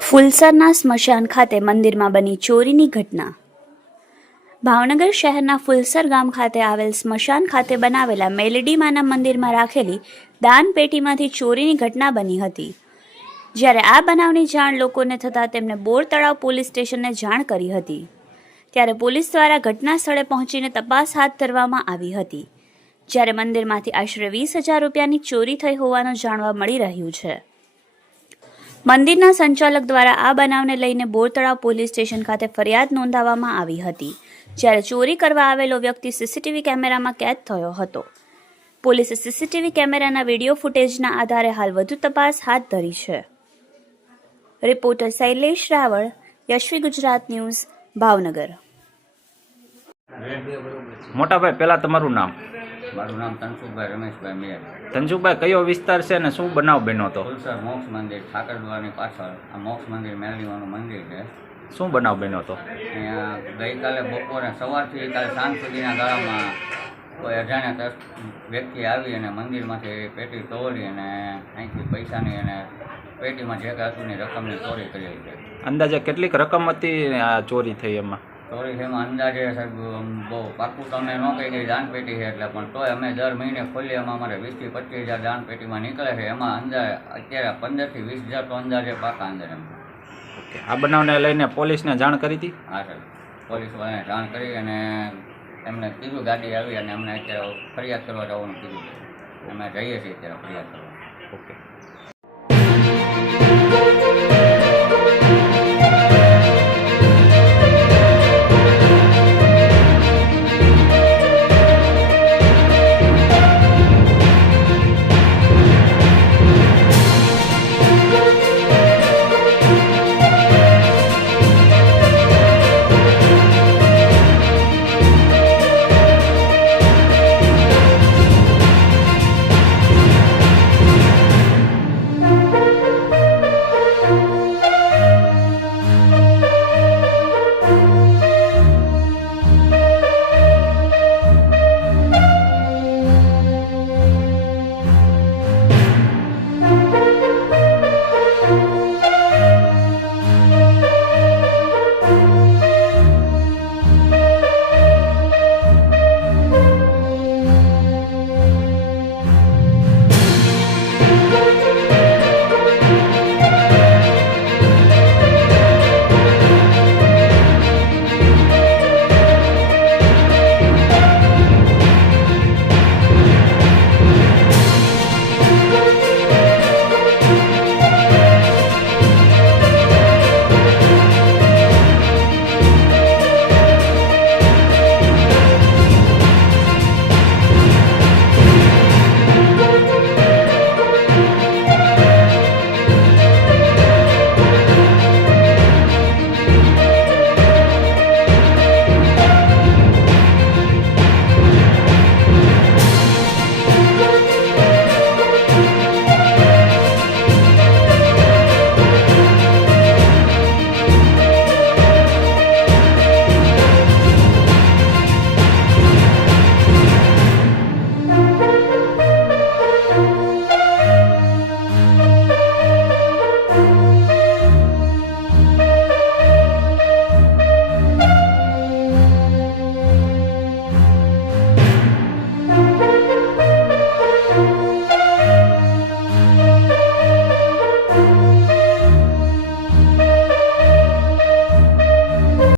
ફુલસરના સ્મશાન ખાતે મંદિરમાં બની ચોરીની ઘટના. ભાવનગર શહેરના ફુલસર ગામ ખાતે આવેલ સ્મશાન ખાતે બનાવેલા મેલડીમાના મંદિરમાં રાખેલી દાન પેટીમાંથી ચોરીની ઘટના બની હતી. જ્યારે આ બનાવની જાણ લોકોને થતાં તેમને બોર તળાવ પોલીસ સ્ટેશનને જાણ કરી હતી. ત્યારે પોલીસ દ્વારા ઘટના સ્થળે પહોંચીને તપાસ હાથ ધરવામાં આવી હતી. જ્યારે મંદિરમાંથી આશરે 20,000 રૂપિયાની ચોરી થઈ હોવાનું જાણવા મળી રહ્યું છે. મંદિરના સંચાલક દ્વારા આ બનાવને લઈને બોર તળાવ પોલીસ સ્ટેશન ખાતે ફરિયાદ નોંધાવવામાં આવી હતી. જ્યારે ચોરી કરવા આવેલો વ્યક્તિ સીસીટીવી કેમેરામાં કેદ થયો હતો. પોલીસે સીસીટીવી કેમેરાના વિડીયો ફૂટેજના આધારે હાલ વધુ તપાસ હાથ ધરી છે. Reporter Shailesh Raval, Yashvi Gujarat news, Bhavnagar. મોટાભાઈ, પહેલા તમારું નામ? મારું નામ તનસુખભાઈ રમેશભાઈ મેર. તનસુખભાઈ, કયો વિસ્તાર છે અને શું બનાવ બન્યો હતો? ફુલસર મોક્ષ મંદિર ઠાકરદ્વારની પાછળ આ મોક્ષ મંદિર મેલડીમાનું મંદિર છે. શું બનાવ બન્યો હતો? અહીંયા ગઈકાલે બપોરે સવારથી કાલે સાંજ સુધીના ગાળામાં કોઈ અજાણ્યા વ્યક્તિ આવી અને મંદિરમાંથી પેટી તોડી અને અહીંથી પૈસાની અને પેટીમાં જે કાંઈ હતું ની રકમની ચોરી કરેલી છે. અંદાજે કેટલીક રકમ હતી આ ચોરી થઈ એમાં? ચોરી એમાં અંદાજે સાહેબ બહુ પાકું તમને ન કહી ગઈ દાન પેટી છે એટલે, પણ તોય અમે દર મહિને ખોલીએ એમાં અમારે 20,000 થી 25,000 દાન પેટીમાં નીકળે છે. એમાં અંદાજે અત્યારે 15,000 થી 20,000 તો અંદાજે પાકા અંદર એમ. ઓકે, આ બનાવને લઈને પોલીસને જાણ કરી હતી? હા સાહેબ, પોલીસવાળાને જાણ કરી અને એમને કીધું, ગાડી આવી અને અમને અત્યારે ફરિયાદ કરવા જવાનું કીધું. અમે જઈએ છીએ અત્યારે ફરિયાદ કરવા. ઓકે.